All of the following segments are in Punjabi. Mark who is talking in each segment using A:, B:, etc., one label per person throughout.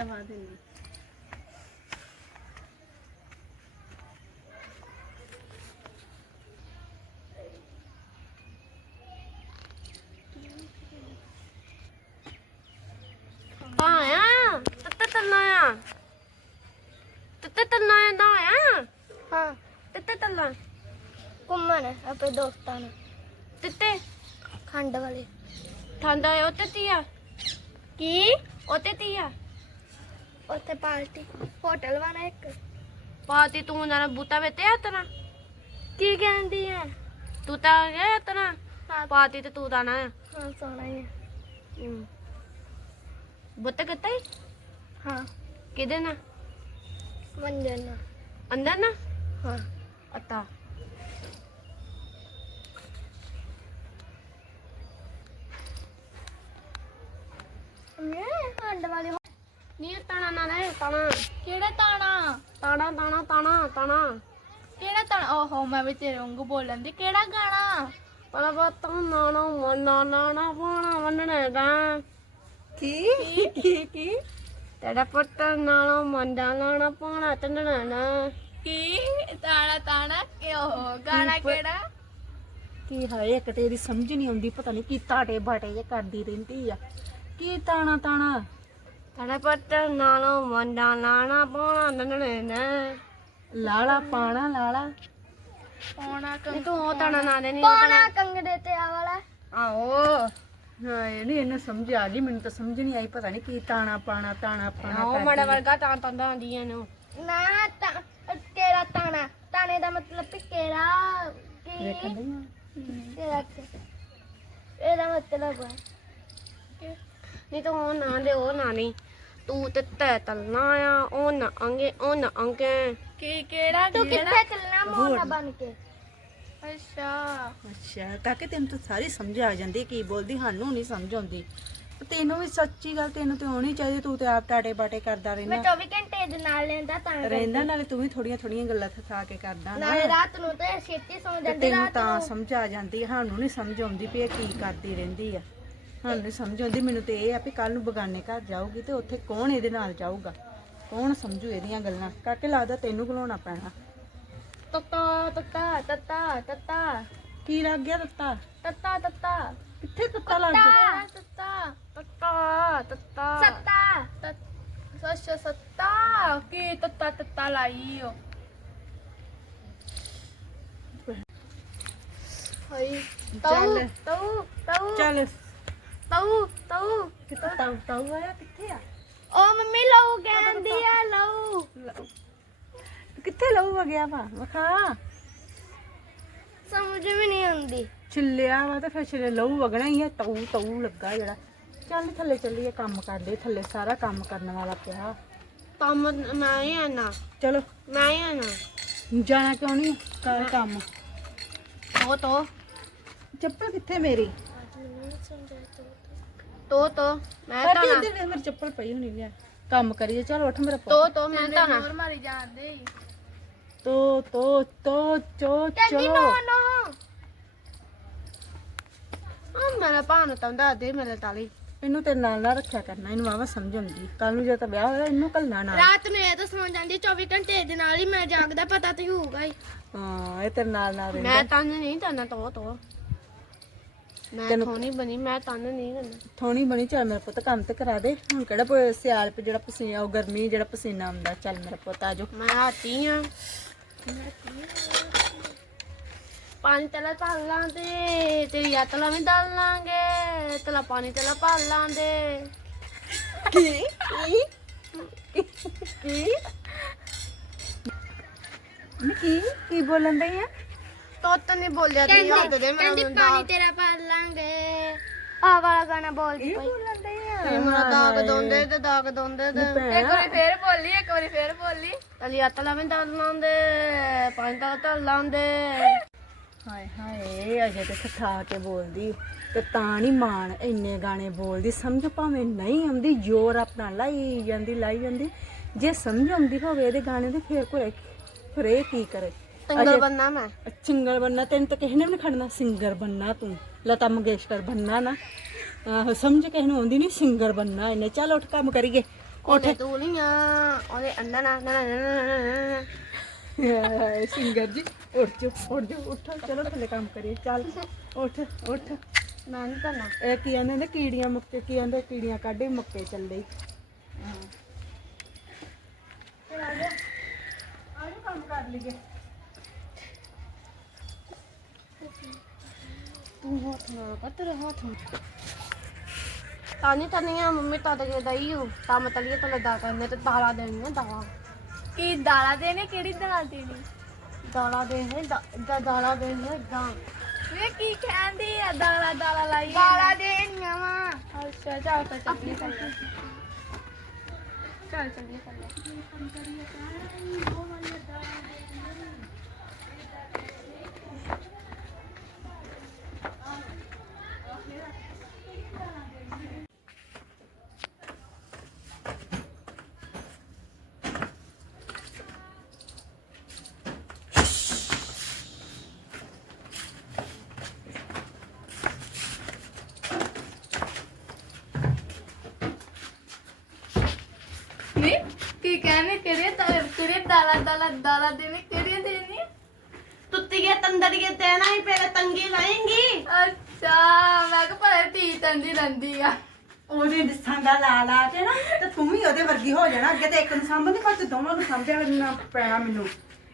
A: ਜਾ ਵਾ ਦਿੰਦੀ
B: ਆਇਆ ਤੱਤੇ ਤੰਨਾ ਆ ਤੱਤੇ ਤੰਨਾ ਆ ਨਾ ਆਇਆ
C: ਹਾਂ
B: ਤੱਤੇ ਤੰਨਾ
C: ਘੁੰਮਣ ਆਪਣੇ ਦੋਸਤਾਂ ਨਾਲ
B: ਤੱਤੇ
C: ਖੰਡ ਵਾਲੇ
B: ਠੰਡਾ ਹੈ ਉੱਤੇ ਤੀਆ
C: ਕੀ
B: ਉੱਤੇ ਤੀਆ
C: ਉੱਥੇ ਪਾਰਟੀ ਹੋਟਲ ਵਾਲਾ ਇੱਕ।
B: ਪਾਤੀ ਤੂੰ ਨਾ ਬੂਤਾ ਵੇਤੇ ਤਨਾ
C: ਕੀ ਕਹਿੰਦੀ ਹੈ
B: ਤੂੰ ਤਾਂ ਗਿਆ ਤਨਾ
C: ਹਾਂ।
B: ਪਾਤੀ ਤੇ ਤੂੰ ਤਾਂ ਨਾ
C: ਹਾਂ ਸੋਣਾ ਹੀ
B: ਹਮ। ਬੁੱਤ ਕਿੱਥੇ
C: ਹਾਂ।
B: ਕਿਹਦੇ ਨਾ
C: ਮੰਜਨ ਨਾਲ।
B: ਅੰਦਰ ਨਾ?
C: ਹਾਂ।
B: ਅੱਤਾ।
C: ਮੈਂ ਖੰਡ ਵਾਲੇ
B: ਨੀ ਤਾਣਾ ਨਾ ਨਾ ਤਾਣਾ।
C: ਕਿਹੜਾ ਤਾਣਾ?
B: ਤਾਣਾ ਤਾਣਾ ਤਾਣਾ ਤਾਣਾ।
C: ਕਿਹੜਾ ਤਾਣਾ? ਓਹੋ ਮੈਂ ਵੀ ਤੇਰੇ ਵਾਂਗੂ ਬੋਲਣ ਦੀ। ਕਿਹੜਾ ਗਾਣਾ?
B: ਪਲਾ ਬਤਾ ਨਾ ਨਾ ਮਨਾ ਨਾ ਨਾ ਪਾਣਾ ਵੰਨਣਾ ਦਾ
A: ਕੀ? ਕੀ? ਕੀ?
B: ਤੇਰਾ ਪੁੱਤ ਨਾਲੋਂ ਮੰਡਾ ਲਾਣਾ ਪਾਣਾ ਤੰਨਣਾ ਨਾ।
C: ਕੀ? ਤਾਣਾ ਤਾਣਾ ਕਿਉਂ ਗਾਣਾ ਕਿਹੜਾ?
A: ਕੀ ਹਾਏ ਇੱਕ ਤੇ ਇਹਦੀ ਸਮਝ ਨਹੀਂ ਆਉਂਦੀ ਪਤਾ ਨਹੀਂ ਕੀ ਤਾਟੇ ਬਾਟੇ ਜੇ ਕਰਦੀ ਰਹਿੰਦੀ ਆ। ਕੀ ਤਾਣਾ ਤਾਣਾ?
B: ਤੇਰਾ ਪੁੱਤ ਨਾਲੋਂ ਮੰਡਾ ਲਾਣਾ ਪਾਣਾ ਤੰਨਣਾ ਨਾ
A: ਲਾਲਾ। ਪਾਣਾ ਲਾਲਾ
C: ਪੌਣਾ
B: ਨੀ ਤੂੰ ਉਹ ਤਾਣਾ ਨਾ ਦੇ ਨੀ ਉਹ
C: ਪੌਣਾ ਕੰਗੜੇ ਤੇ ਆ ਵਾਲਾ।
A: ਆਓ ਹਾਏ ਨਹੀਂ ਇਹਨੂੰ ਸਮਝ ਆ ਗਈ ਮੈਨੂੰ ਤਾਂ ਸਮਝ ਨਹੀਂ ਆਈ ਪਤਾ ਨਹੀਂ ਕੀ ਤਾਣਾ ਪਾਣਾ ਤਾਣਾ ਪਾਣਾ
B: ਉਹ ਮੜਾ ਵਰਗਾ ਤਾਂ ਤੰਦਾ ਆਂਦੀਆਂ ਨੂੰ
C: ਨਾ ਤਾਂ ਕਿਹੜਾ ਤਾਣਾ। ਤਾਣੇ ਦਾ ਮਤਲਬ ਵੀ ਕਿਹੜਾ ਕੀ?
A: ਵੇਖਣ ਡਈ ਆਂ।
C: ਕਿਹੜਾ ਕਿ- ਇਹਦਾ ਮਤਲਬ ਹੈ
B: ਨੀ ਤੂੰ ਉਹ ਨਾ ਦੇ ਉਹ ਨਾ ਨਹੀਂ। ਤੂੰ ਤੇ ਤੈ ਤਲਨਾ ਆ ਉਹ ਨਾ ਅੰਗੇ ਉਹ ਨਾ ਅੰਗੇ।
C: ਕੀ ਕਿਹੜਾ ਤੂੰ ਕਿੱਥੇ ਚੱਲਣਾ ਮੋਨਾ ਬਣ ਕੇ? ਅੱਛਾ।
A: ਅੱਛਾ ਕਾਕੇ ਤੈਨੂੰ ਤਾਂ ਸਾਰੀ ਸਮਝ ਆ ਜਾਂਦੀ ਕੀ ਬੋਲਦੀ ਸਾਨੂੰ ਨਹੀਂ ਸਮਝ ਆਉਂਦੀ। ਤੈਨੂੰ ਵੀ ਸੱਚੀ ਗੱਲ ਤੈਨੂੰ ਤੇ ਆਉਣੀ ਚਾਹੀਦੀ ਤੂੰ ਤੇ ਆਪ ਟਾਟੇ ਬਾਟੇ ਕਰਦਾ
C: ਮੈਂ
A: ਰਹਿੰਦਾ
C: 24 ਘੰਟੇ ਦੇ ਨਾਲ ਲੈਂਦਾ ਤਾਂ।
A: ਰਹਿੰਦਾ ਨਾਲੇ ਤੂੰ ਵੀ ਥੋੜੀਆਂ ਥੋੜੀਆਂ ਗੱਲਾਂ ਥਕਾ ਕੇ ਕਰਦਾ ਨਾ।
C: ਨਾਲੇ ਰਾਤ ਨੂੰ ਤੇ ਛੇਤੀ ਸੌਂ
A: ਤੇ
C: ਜਾਂਦੀ
A: ਤੈਨੂੰ
C: ਰਾਤ
A: ਤਾਂ
C: ਨੂੰ।
A: ਸਮਝ ਆ ਜਾਂਦੀ ਸਾਨੂੰ ਨਹੀਂ ਸਮਝ ਆਉਂਦੀ ਵੀ ਇਹ ਕੀ ਕਰਦੀ ਰਹਿੰਦੀ ਆ। ਸਾਨੂੰ ਨਹੀਂ ਸਮਝ ਆਉਂਦੀ। ਮੈਨੂੰ ਤੇ ਇਹ ਆ ਵੀ ਕੱਲ ਨੂੰ ਬਗਾਨੇ ਘਰ ਜਾਊਗੀ ਤੇ ਉੱਥੇ ਕੌਣ ਇਹਦੇ ਨਾਲ ਜਾਊਗਾ? ਕੌਣ ਸਮਝੂ ਇਹਦੀਆਂ ਗੱਲਾਂ? ਕਾਕੇ ਲੱਗਦਾ ਤੈਨੂੰ ਘਲਾਉਣਾ ਪੈਣਾ।
C: ਤੱਤਾ ਤੱਤਾ ਤੱਤਾ ਤੱਤਾ।
A: ਕੀ ਲੱਗ ਗਿਆ ਦਿੱਤਾ
C: ਤੱਤਾ ਤੱਤਾ।
A: ਕਿੱਥੇ ਦਿੱਤਾ ਲੱਗ ਗਿਆ?
C: ਤੱਤਾ
B: ਤੱਤਾ ਤੱਤਾ।
C: ਸੱਤਾ। ਸੱਚ ਸੱਤਾ। ਕੀ ਤੱਤਾ ਤੱਤਾ ਲਾਈ ਓ? ਹਾਈ
A: ਚੱਲ।
C: ਤਾਊ ਤਾਊ।
A: ਚੱਲ।
C: ਤਾਊ ਤਾਊ।
A: ਕਿੱਥੇ ਤਾਉ ਤਾਉ ਆਇਆ? ਕਿੱਥੇ ਆ?
C: ਓ ਮੰਮੀ ਲਊ ਕਹਿੰਦੀ ਆ ਲਊ।
A: ਕਿੱਥੇ ਲਊ ਗਿਆ ਵਾ? ਵਖਾ।
C: ਸਮਝ ਵੀ ਨਹੀਂ ਆਉਂਦੀ।
A: ਛਿੱਲਿਆ ਵਾ ਤੇ ਫਿਰ ਛਿੱਲੇ ਲਊ ਵਗਣਾ ਹੀ ਆ। ਤਊ ਤਊ ਲੱਗਾ ਜਿਹੜਾ। ਚੱਲ ਥੱਲੇ ਚੱਲੀਏ ਕੰਮ ਕਰਦੇ। ਥੱਲੇ ਸਾਰਾ ਕੰਮ ਕਰਨ ਵਾਲਾ ਪਿਆ।
B: ਕੰਮ ਮੈਂ ਹੀ ਆਣਾ
A: ਚਲੋ।
B: ਮੈਂ ਹੀ ਆਣਾ
A: ਜਾਣਾ ਕਿਉਂ ਨਹੀਂ? ਕਰ ਕੰਮ।
B: ਤੋ ਤੋ।
A: ਚੱਪਲ ਕਿੱਥੇ ਮੇਰੀ?
B: ਤੋ ਤੋ ਮੈਂ ਤਾਂ
A: ਇੱਧਰ ਵੇਖ ਮੇਰੀ ਚੱਪਲ ਪਈ ਹੋਣੀ ਲਿਆ। ਕੰਮ ਕਰੀਏ ਚਲ ਉੱਠ ਮੇਰਾ
B: ਤੋ
A: ਪੁੱਤ।
B: ਤੋ ਮੈਂ ਤਾਂ ਨਾ
C: ਹੋਰ ਮਾਰੀ ਜਾਂਦੇ
A: ਤੋ ਤੋ ਤੋ ਚੋ ਚੋ।
C: ਨੋ ਨੋ।
B: ਆ ਮੇਰਾ ਭਾਣ ਤਾਂ ਦਾ ਦੇ ਮੇਰੇ ਤਾਲੀ।
A: ਇਹਨੂੰ ਤੇਰੇ ਨਾਲ ਨਾ ਰੱਖਿਆ ਕਰਨਾ ਇਹਨੂੰ ਵਾਵਾ ਸਮਝ ਆਉਂਦੀ ਕੱਲ ਨੂੰ ਜੇ ਤਾਂ ਵਿਆਹ ਹੋਇਆ ਇਹਨੂੰ ਕੱਲਣਾ ਨਾ
C: ਰਾਤ ਨੂੰ ਇਹ ਤਾਂ ਸੌਂ ਜਾਂਦੀ 24 ਘੰਟੇ ਦੇ ਨਾਲ ਹੀ ਮੈਂ ਜਾਗਦਾ ਪਤਾ ਤੇ ਹੋਊਗਾ ਹੀ।
A: ਹਾਂ ਇਹ ਤੇਰੇ ਨਾਲ ਨਾਲ ਰਹਿੰਦਾ।
B: ਮੈਂ ਤਾਂ ਨਹੀਂ ਤਾਨਾ ਤੋ ਤੋ। ਮੈਂ
A: ਤੈਨੂੰ-
B: ਥੋਣੀ ਬਣੀ ਮੈਂ ਤਾਨ ਨਹੀਂ ਕਰਨਾ।
A: ਥੋਣੀ ਬਣੀ ਚੱਲ ਮੇਰਾ ਪੁੱਤ ਕੰਮ ਤੇ ਕਰਾ ਦੇ। ਹੁਣ ਕਿਹੜਾ ਪ- ਸਿਆਲ ਪ ਜਿਹੜਾ ਪਸੀਨਾ ਉਹ ਗਰਮੀ ਜਿਹੜਾ ਪਸੀਨਾ ਆਉਂਦਾ ਚੱਲ ਮੇਰਾ ਪੁੱਤ ਆਜੋ
B: ਮੈਂ ਹਾਤੀ ਆ। ਪਾਣੀ ਤਲਾ ਪਾ ਲਾਂਦੇ ਤੇਰੀ ਯਾਤਲਾ ਵੀ ਡਾਲ ਲਾਂਗੇ ਤਲਾ ਪਾਣੀ ਤਲਾ ਪਾ ਲਾਂਦੇ।
A: ਕੀ? ਕੀ? ਕੀ? ਕੀ? ਬੋਲਣ ਦਈ ਆ?
B: ਤੋਤ ਨਹੀਂ ਬੋਲਿਆ ਤੇ ਯਾਦ ਦੇ ਮੇਰਾ
C: ਕਹਿੰਦੀ ਪਾਣੀ ਤੇਰਾ ਪਾ ਲਾਂਗੇ। ਆ ਵਾਲਾ ਗਾਣਾ ਬੋਲਦੀ ਪਈ
B: ਮੇਰਾ ਦਾਗ ਦੋਂਦੇ ਤੇ ਦਾਗ ਦੋਂਦੇ ਤੇ।
C: ਇੱਕ ਵਾਰੀ ਫੇਰ ਬੋਲੀ ਇੱਕ ਵਾਰੀ ਫੇਰ ਬੋਲੀ।
B: ਤਲੀ ਯਾਤਲਾ ਵੀ ਡਾਲ ਲਾਂਦੇ ਪਾਣੀ ਤਲਾ ਡਾਲ ਲਾਂਦੇ
A: ਹਾਏ ਹਾਏ ਅਜੇ ਤੇ ਠਾ ਕੇ ਬੋਲਦੀ ਤੇ ਤਾਂ ਨਹੀਂ ਮਾਣ ਇੰਨੇ ਗਾਣੇ ਬੋਲਦੀ। ਸਮਝ ਭਾਵੇਂ ਨਹੀਂ ਆਉਂਦੀ ਜ਼ੋਰ ਆਪਣਾ ਲਾਈ ਜਾਂਦੀ ਲਾਈ ਜਾਂਦੀ। ਜੇ ਸਮਝ ਆਉਂਦੀ ਹੋਵੇ ਇਹਦੇ ਗਾਣੇ ਤੇ ਫੇਰ ਕੋਈ ਫਿਰ ਇਹ ਕੀ ਕਰੇ?
B: ਸਿੰਗਲ ਬੰਨਾ ਮੈਂ।
A: ਸਿੰਗਰ ਬੰਨਾ ਤੈਨੂੰ ਤਾਂ ਕਿਸੇ ਨੇ ਵੀ ਖੜਨਾ। ਸਿੰਗਰ ਬੰਨਾ ਤੂੰ। ਲਤਾ ਮੰਗੇਸ਼ਕਰ ਬੰਨਾ ਨਾ। ਆਹੋ ਸਮਝ ਕਿਸੇ ਨੂੰ ਆਉਂਦੀ ਨਹੀਂ ਸਿੰਗਰ ਬੰਨਾ ਇਹਨੇ। ਚੱਲ ਉੱਠ ਕੰਮ ਕਰੀਏ।
B: ਉਹਦੇ ਤੂਲੀਆਂ ਉਹਦੇ ਅੰਦਰ ਨਾ ਨਾ ਨਾ ਨਾ ਨਾ
A: ਸਿੰਗਰ ਜੀ। ਉੱਠ ਜਾ ਉੱਠ ਜਾ ਉੱਠ। ਚਲੋ ਥੱਲੇ ਕੰਮ ਕਰੀਏ। ਚੱਲ ਉੱਠ ਉੱਠ।
B: ਮੈਂ ਨਹੀਂ ਕਰਨਾ।
A: ਇਹ ਕੀ ਕਹਿੰਦੇ ਨੇ ਕੀੜੀਆਂ ਮੁੱਕੇ ਕੀ ਕਹਿੰਦੇ ਕੀੜੀਆਂ ਕੱਢੇ ਮੁੱਕੇ ਚੱਲੇ। ਆ ਆ ਜਾ ਕੰਮ ਕਰ ਲਈਏ।
B: ਤੂੰ ਹੱਥ ਨਾ ਕਰ ਤੇਰੇ ਹੱਥ ਤਾਨੀ ਤਨੀਆਂ ਮੰਮੀ ਤਾਂ ਦੇ ਦਈ ਹੂੰ ਤਾਂ ਮਤਲੀਏ ਤਾਂ ਲਦਾ ਕਰਨੇ ਤੇ ਦਾਲਾਂ ਦੇਣੀਆਂ ਦਾਲਾਂ।
C: ਕੀ ਦਾਲਾਂ ਦੇਣੇ ਕਿਹੜੀ ਦਾਲ ਦੇਣੀ?
B: ਦਾਲਾਂ ਦੇਣੇ ਦਾ ਦਾਲਾਂ ਦੇਣੇ ਇਦਾਂ
C: ਵੇ ਕੀ ਕਹਿੰਦੀ ਆ ਦਾਲਾਂ ਦਾਲਾਂ ਲਾਈ ਦਾਲਾਂ ਦੇਣੀਆਂ ਵਾ।
B: ਅੱਛਾ ਚੱਲ ਫਿਰ ਚੱਲੀਏ ਚੱਲੀਏ ਚੱਲ ਚੱਲੀਏ ਚੱਲੀਏ
C: ਕਿਹੜੇ ਦਾਲਾਂ ਕਿਹੜੇ ਦਾਲਾਂ ਦਾਲਾਂ ਦਾਲਾਂ ਦੇਣੇ ਕਿਹੜੀਆਂ ਦੇਣੀ?
B: ਤੁੱਤੀਏ ਤੰਦਰੀਏ ਦੇਣਾ ਹੀ ਪਹਿਲੇ ਤੰਗੀ ਲਾਏਂਗੀ।
C: ਅੱਛਾ ਮੈਂ ਕਿਹਾ ਪਰ ਤੀ ਤੰਦੀ ਰੰਦੀ ਆ।
A: ਉਹਦੇ ਸੰਗਾ ਲਾ ਲਾ ਕੇ ਨਾ ਤੇ ਤੂੰ ਵੀ ਉਹਦੇ ਵਰਗੀ ਹੋ ਜਾਣਾ ਅੱਗੇ ਤੇ ਇੱਕ ਨੂੰ ਪਰ ਤੇ ਦੋਵਾਂ ਨੂੰ ਸਮਝਣਾ ਪੈਣਾ ਮੈਨੂੰ।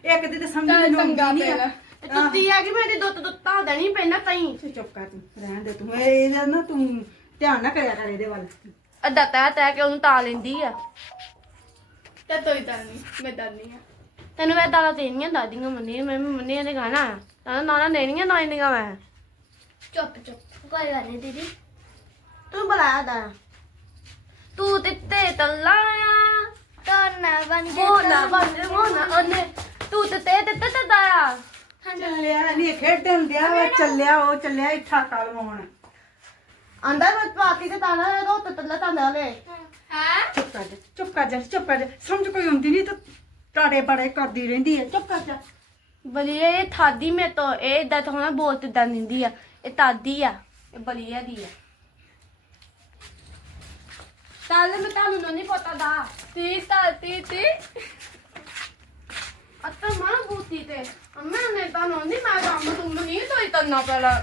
A: ਇੱਕ ਦੀ ਤੇ ਸਮਝ ਮੈਨੂੰ ਆਉਂਦੀ ਨਹੀਂ ਆ।
B: ਤੇ ਤੁੱਤੀ ਆ ਕਿ ਮੇਰੀ ਦੁੱਤ ਦੁੱਤਾ ਦੇਣੀ ਪੈਣਾ ਤਈ।
A: ਤੂੰ ਚੁੱਪ ਕਰ ਤੂੰ ਰਹਿਣ ਦੇ ਤੂੰ ਇਹ ਇਹਦਾ ਨਾ ਤੂੰ ਧਿਆਨ ਨਾ ਕਰਿਆ ਕਰ ਇਹਦੇ ਵੱਲ।
B: ਅੱਧਾ ਤੈ ਤੈ ਕੇ ਉਹਨੂੰ ਤਾ ਲੈਂਦੀ ਆ?
C: ਤੇ ਤੋਈ ਦਾਨੀ ਮੈਂ ਦਾਨੀ ਆ
B: ਤੈਨੂੰ ਮੈਂ ਦੇਣੀਆਂ ਦਾਦੀਆਂ ਮੰਨੀ ਮੈਂ ਵੀ ਮੰਨੀ ਨੇ ਖਾਣਾ ਤਾਂ ਨਾ ਨਾ ਦੇਣੀਆਂ ਨਾ ਇੰਨੀਆਂ ਮੈਂ।
C: ਚੁੱਪ ਚੁੱਪ। ਕੋਈ ਗੱਲ ਨਹੀਂ ਦੀਦੀ।
B: ਤੂੰ ਬੁਲਾਇਆ ਦਾ ਤੂੰ ਦਿੱਤੇ ਤਲਾਇਆ
C: ਤੋਰਨਾ ਬਣ ਗਿਆ
B: ਮੋਨਾ ਬੰਦ ਮੋਨਾ ਉਹਨੇ। ਤੂੰ ਤੇ ਤੇ ਦਿੱਤੇ ਤੇ ਦਾਇਆ
A: ਚੱਲਿਆ ਨਹੀਂ ਖੇਡਣ ਦਿਆ ਵਾ ਚੱਲਿਆ ਉਹ ਚੱਲਿਆ ਇੱਥਾ ਕਲਵਾਉਣ
B: ਅੰਦਰ ਵਿੱਚ ਪਾਤੀ ਤੇ ਤਾਣਾ ਰੋ ਤੇ ਤੱਲਾ ਤਾਂਦਾ ਲੈ
C: ਹੈ।
A: ਚੁੱਪ ਕਰ ਜਾ ਚੁੱਪ ਕਰ ਜਾ ਚੁੱਪ ਕਰ ਜਾ। ਸਮਝ ਕੋਈ ਹੁੰਦੀ ਨਹੀਂ ਤਾਂ ਟਾੜੇ ਬੜੇ ਕਰਦੀ ਰਹਿੰਦੀ ਹੈ ਚੁੱਪ ਕਰ ਜਾ।
B: ਬਲੀਏ ਇਹ ਥਾਦੀ ਮੇ ਤੋਂ ਇਹ ਇਦਾਂ ਤਾਂ ਹੋਣਾ ਬਹੁਤ ਇਦਾਂ ਦਿੰਦੀ ਆ। ਇਹ ਤਾਦੀ ਆ ਇਹ ਬਲੀਆ ਦੀ ਆ। ਤਾਲੇ ਮੈਂ ਤੁਹਾਨੂੰ ਨਹੀਂ ਪਤਾ ਦਾ।
C: ਤੀ ਤਾ ਤੀ ਤੀ
B: ਅੱਤਾ ਮਾਂ ਬੂਤੀ ਤੇ। ਮੈਂ ਨੇ ਤਾਂ ਨਹੀਂ ਮੈਂ ਕੰਮ ਤੁਮ ਨਹੀਂ ਤੋਈ ਤੰਨਾ ਪਹਿਲਾਂ।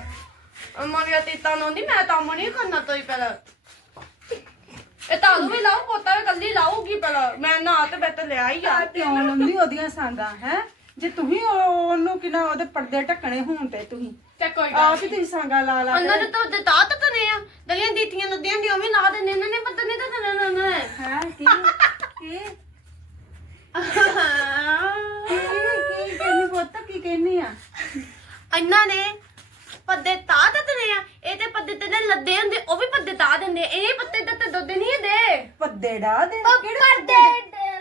B: ਅਮਾ ਵੀ ਤੀ ਤਾਂ ਨਹੀਂ ਮੈਂ ਤਾਂ ਨਹੀਂ ਕਰਨਾ ਤੋਈ ਪਹਿਲਾਂ। ਇਹ ਤਾਂ ਵੀ ਲਾਉ ਪੋਤਾ ਵੀ ਕੱਲੀ ਲਾਉਗੀ ਪਹਿਲਾਂ। ਮੈਂ ਨਾ ਤੇ ਬੈਠ ਲਿਆ ਹੀ ਆ।
A: ਕਿਉਂ ਲੰਦੀ ਉਹਦੀਆਂ ਸੰਗਾਂ ਹੈ? ਜੇ ਤੁਸੀਂ ਉਹ- ਉਹਨੂੰ ਕਿਨਾ ਉਹਦੇ ਪਰਦੇ ਢੱਕਣੇ ਹੋਣ ਤੇ ਤੁਸੀਂ।
C: ਤੇ ਕੋਈ
A: ਆਪ ਹੀ ਤੁਸੀਂ ਸੰਗਾਂ ਲਾ ਲਾ
B: ਅੰਦਰ ਦੇ ਤਾਂ ਦਿੱਤਾ ਤਾਂ ਤਨੇ ਆ। ਦਲੀਆਂ ਦਿੱਤੀਆਂ ਨਦੀਆਂ ਦੀ ਉਵੇਂ ਲਾ ਦਿੰਦੇ ਇਹਨਾਂ ਨੇ ਪਤਾ ਨਹੀਂ ਤਾਂ ਤਨੇ ਨਾ
A: ਹੈ? ਕੀ ਕੀ? ਕੀ ਕੀ ਕਹਿੰਦੀ ਪੁੱਤ? ਕੀ ਕਹਿੰਦੀ ਆ?
B: ਇਹਨਾਂ ਨੇ ਪੱਦੇ ਤਾਂ ਤਾਂ ਤਨੇ ਆ ਇਹ ਤੇ ਪੱਦੇ ਤੇ ਲੱਦੇ ਹੁੰਦੇ ਉਹ ਵੀ ਪੱਦੇ ਤਾਂ ਦਿੰਦੇ ਇਹ ਪੱਤੇ ਤੇ ਦੁੱਧ ਨਹੀਂ ਦੇ
A: ਪੱਦੇ ਡਾ ਦੇ
C: ਪਰਦੇ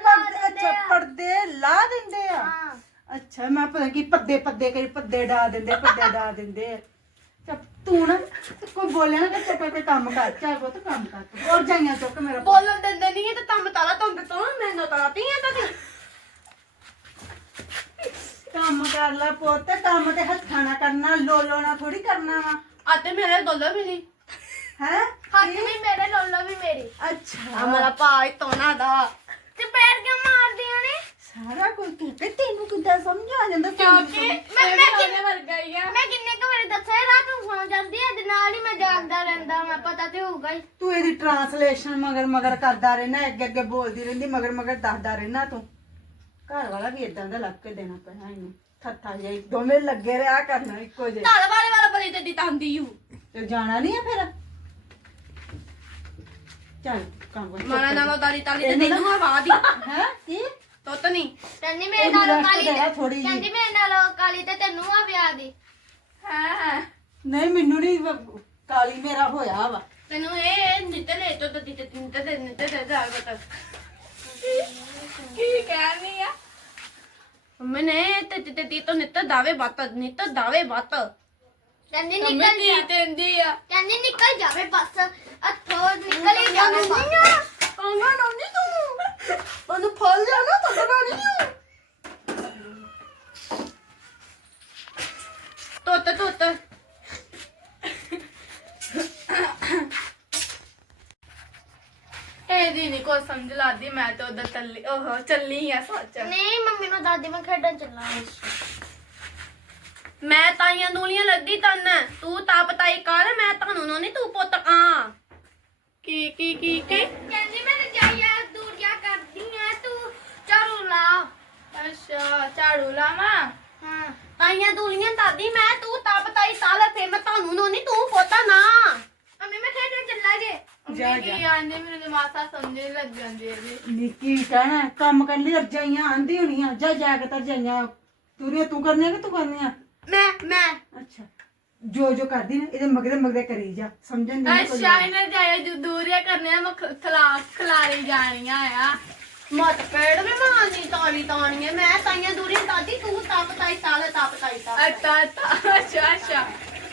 A: ਪਰਦੇ ਅੱਛਾ ਪਰਦੇ ਲਾ ਦਿੰਦੇ ਆ? ਅੱਛਾ ਮੈਂ ਪਤਾ ਕੀ ਪੱਦੇ ਪੱਦੇ ਕਰੀ ਪੱਦੇ ਡਾ ਦਿੰਦੇ ਪੱਦੇ ਡਾ ਦਿੰਦੇ ਆ। ਚੱਪ ਤੂੰ ਨਾ ਕੋਈ ਬੋਲਿਆ ਨਾ ਤੇ ਚੁੱਪ ਕਰਕੇ ਕੰਮ ਕਰ ਚੱਲ ਪੁੱਤ ਕੰਮ ਕਰ ਤੂੰ ਹੋਰ ਜਾਈਆਂ ਚੁੱਕ ਮੇਰਾ ਪੁੱਤ।
B: ਬੋਲਣ ਦਿੰਦੇ ਨਹੀਂ ਤੇ ਤੰਮ ਤਾਲਾ ਤੁੰਦ ਤੋਂ ਮੈਨੂੰ ਤਾਲਾ ਤੀਆਂ ਤਾਂ
A: ਕੰਮ ਕਰ ਲੈ ਪੁੱਤ ਕੰਮ ਤੇ ਹੱਥਾਂ ਨਾਲ ਕਰਨਾ ਲੋਲੋ ਨਾਲ ਥੋੜੀ ਕਰਨਾ ਵਾ।
B: ਆਤੇ ਮੇਰੇ ਦੋਲੋ ਮਿਲੀ
A: ਹੈ?
C: ਹੱਥ ਵੀ ਮੇਰੇ ਲੋਲੋ ਵੀ ਮੇਰੀ।
A: ਅੱਛਾ।
B: ਮੇਰਾ ਭਾਈ ਤੋਨਾ ਦਾ।
C: ਤੇ ਪੈਰ ਕਿਉਂ ਮਾਰਦੀਆਂ ਨੇ?
A: ਸਾਰਾ ਕੁਝ ਤੂੰ ਤੇ ਤੈਨੂੰ ਕਿੱਦਾਂ ਸਮਝ ਆ ਜਾਂਦਾ
C: ਕਿਉਂਕਿ ਮੈਂ ਮੈਂ ਕਿੰਨੇ
B: ਵਰਗਾ ਹੀ ਆ।
C: ਮੈਂ ਕਿੰਨੇ ਕੁ ਵਾਰੀ ਦੱਸਿਆ ਰਾਤ ਨੂੰ ਸੌਂ ਜਾਂਦੀ ਹੈ ਤੇ ਨਾਲ ਹੀ ਮੈਂ ਜਾਗਦਾ ਰਹਿੰਦਾ ਮੈਂ ਪਤਾ ਤੇ ਹੋਊਗਾ ਹੀ।
A: ਤੂੰ ਇਹਦੀ ਟਰਾਂਸਲੇਸ਼ਨ ਮਗਰ ਮਗਰ ਕਰਦਾ ਰਹਿਣਾ ਅੱਗੇ ਅੱਗੇ ਬੋਲਦੀ ਰਹਿੰਦੀ ਮਗਰ ਮਗਰ ਦੱਸਦਾ ਰਹਿਣਾ ਤੂੰ। ਘਰ ਵਾਲਾ ਵੀ ਇਦਾਂ ਦਾ ਲੱਗ ਕੇ ਦੇਣਾ ਪੈਣਾ ਇਹਨੂੰ ਥੱਥਾ ਜਿਹਾ ਦੋਵੇਂ ਲੱਗੇ ਰਿਹਾ ਕਰਨਾ ਇੱਕੋ ਜਿਹੇ
B: ਤਾਲ ਵਾਲੇ ਵਾਲਾ ਬਲੀ ਤੇ ਦੀ ਤਾਂਦੀ ਯੂ
A: ਤੇ ਜਾਣਾ ਨਹੀਂ ਆ ਫਿਰ ਚੱਲ ਕੰਮ ਕਰ
B: ਮਾਨਾ ਨਾਲੋਂ ਦਾਲੀ ਤਾਲੀ ਤੇ ਤੈਨੂੰ ਹਵਾ ਦੀ
A: ਹੈ ਕੀ
B: ਤੋਤ ਨਹੀਂ
C: ਕਹਿੰਦੀ ਮੇਰੇ ਨਾਲ ਕਾਲੀ
A: ਦੇ
C: ਤੇ ਕਹਿੰਦੀ ਮੇਰੇ ਨਾਲ ਕਾਲੀ ਤੇ ਤੈਨੂੰ ਆ ਵਿਆਹ ਦੀ
B: ਹਾਂ
A: ਨਹੀਂ ਮੈਨੂੰ ਨਹੀਂ ਕਾਲੀ ਮੇਰਾ ਹੋਇਆ ਵਾ
B: ਤੈਨੂੰ ਇਹ ਨਿੱਤੇ ਲੈ ਤੋ ਦਿੱਤੀ ਤੇ ਨਿੱਤੇ ਤੇ ਨਿੱਤੇ ਤੇ ਜਾ ਬਤਾ
C: ਕੀ ਕਹਿਣੀ ਆ?
B: ਮੈਨੇ ਤੇ ਤੇ ਤੇ ਤੋਂ ਨਿੱਤੇ ਦਾਵੇ ਬਾਤ ਨਿੱਤੇ ਦਾਵੇ ਬਾਤ
C: ਕਹਿੰਦੀ ਨਿਕਲ ਜਾ।
B: ਤੈਂਦੀ ਆ।
C: ਕਹਿੰਦੀ ਨਿਕਲ ਜਾਵੇ ਬਸ। ਅੱਥੋਂ ਨਿਕਲ ਹੀ ਜਾਵੇ ਬਸ।
B: ਕੰਗਾ ਨੰਦੀ ਤੂੰ? ਉਹਨੂੰ ਫਲ ਜਾਣਾ ਤਾਂ ਤੋਤ ਤੋਤ ਇਹਦੀ ਨੀ ਕੋ ਸਮਝ ਲਾਦੀ ਮੈਂ ਤੇ ਉਧਰ ਚੱਲੀ ਉਹ ਚੱਲੀ ਆ ਸੱਚ।
C: ਨਹੀਂ ਮੰਮੀ ਨੂੰ ਦਾਦੀ ਮੈਂ ਖੇਡਣ ਚੱਲਾਂ।
B: ਮੈਂ ਤਾਈਆਂ ਦੂਲੀਆਂ ਲੱਗੀ ਤਨ ਤੂੰ ਤਾਪ ਤਾਈ ਕਰ ਮੈਂ ਤੁਹਾਨੂੰ ਨਹੀਂ ਤੂੰ ਪੁੱਤ ਆ ਕੀ ਕੀ ਕੀ ਕੀ?
C: ਕਹਿੰਦੀ ਮੈਂ ਰਜਾਈਆ ਦੂਰ ਜਾ ਕਰਦੀ ਆ ਤੂੰ ਝਾੜੂ ਲਾ।
B: ਅੱਛਾ ਝਾੜੂ ਲਾਵਾਂ?
C: ਹਾਂ।
B: ਤਾਈਆਂ ਦੂਲੀਆਂ ਦਾਦੀ ਮੈਂ ਤੂੰ ਤਾਪ ਤਾਈ ਸਾਲ ਫੇ ਮੈਂ ਤੁਹਾਨੂੰ ਨਹੀਂ ਤੂੰ ਪੁੱਤ ਨਾ।
C: ਮੰਮੀ ਮੈਂ ਖੇਡਣ ਚੱਲਾ ਜੇ
A: ਜਾ,
B: ਮੰਮੀ ਕੀ ਆਂਦੇ ਮੈਨੂੰ ਤੇ ਮਾਸਾ ਸਮਝ ਲੱਗ ਜਾਂਦੀ ਹੈ ਜੀ
A: ਨਿੱਕੀ ਕਹਿਣਾ ਕੰਮ ਕਰਨ ਲਈ ਰਜਾਈਆਂ ਆਂਦੀ ਹੋਣੀਆਂ ਜਾ ਜਾ ਕੇ ਤਾਂ ਰਜਾਈਆਂ ਤੂੰ ਤੂੰ ਕਰਨੀਆਂ ਕਿ ਤੂੰ ਕਰਨੀਆਂ
B: ਮੈਂ ਮੈਂ।
A: ਅੱਛਾ। ਜੋ ਜੋ ਕਰਦੀ ਨਾ ਇਹਦੇ ਮਗਰੇ ਮਗਰੇ ਕਰੀ ਜਾ। ਸਮਝਣ ਦੀ ਨੀ ਕੋਈ
B: ਅੱਛਾ
A: ਲੋੜ।
B: ਇਹਨਾਂ ਜਾਇਆ ਜੋ ਦੂਰੀਆਂ ਕਰਨੀਆਂ ਮੈਂ ਖਲਾ ਖਲਾਰੀ ਜਾਣੀਆਂ ਆ। ਮਤ ਪੇੜ ਵੀ ਮਾਨੀ ਤਾਲੀ ਤਾਣੀ ਮੈਂ ਤਾਈਆਂ ਦੂਰੀਆਂ ਦਾਦੀ ਤੂੰ ਤਾਪ ਤਾਈ ਸਾਲ ਤਾਪ ਤਾਈ ਤਾਪ ਅੱਛਾ ਅੱਛਾ ਅੱਛਾ।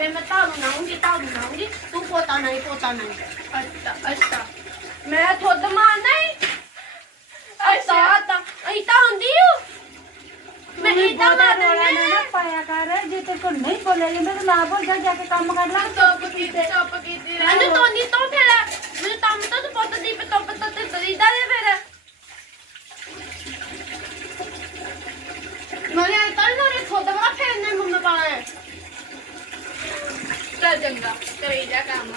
B: ਮੈਂ ਤੁਹਾਨੂੰ ਨਾਉਂਗੀ ਤੁਹਾਨੂੰ ਨਾਉਂਗੀ ਤੂੰ ਪੋਤਾ ਨਹੀਂ ਪੋਤਾ ਨਹੀਂ ਅੱਛਾ ਅੱਛਾ ਮੈਂ ਥੋਦ ਮਾਰ ਨਹੀਂ ਅੱਛਾ ਤਾਂ ਅਈ ਤਾਂ ਹੁੰਦੀ ਹੂੰ ਮੈਂ
A: ਤੂੰ
B: ਇਦਾਂ
A: ਬਹੁਤਾ
B: ਮਾਰ
A: ਰੌਲਾ ਨਾ ਨਾ ਪਾਇਆ ਕਰ ਜੇ ਤੇ ਕੋ ਨਹੀਂ ਬੋਲਿਆ ਜਾਂਦਾ ਤਾਂ ਨਾ ਬੋਲ ਜਾ ਜਾ ਕੇ ਕੰਮ ਕਰ ਲੈ
B: ਚੁੱਪ ਕੀਤੀ ਚੁੱਪ ਕੀਤੀ ਮੈਨੂੰ ਤੋਂ ਨਹੀਂ ਤੋਂ ਫਿਰ ਮੈਨੂੰ ਤੰਮ ਤੋਂ ਤੂੰ ਪੁੱਤ ਦੀ ਪਤੋ ਪਤੋ ਤੇ ਦਰੀਦਾ ਦੇ ਫਿਰ ਮੈਂ ਆਈ ਤਾਂ ਨਾ ਰੇ ਖੋਦ ਬੜਾ ਫੇਰਨੇ ਮੁੰਨ ਪਾਣਾ ਹੈ ਚੱਲ ਚੰਗਾ ਕਰੀ ਜਾ ਕੰਮ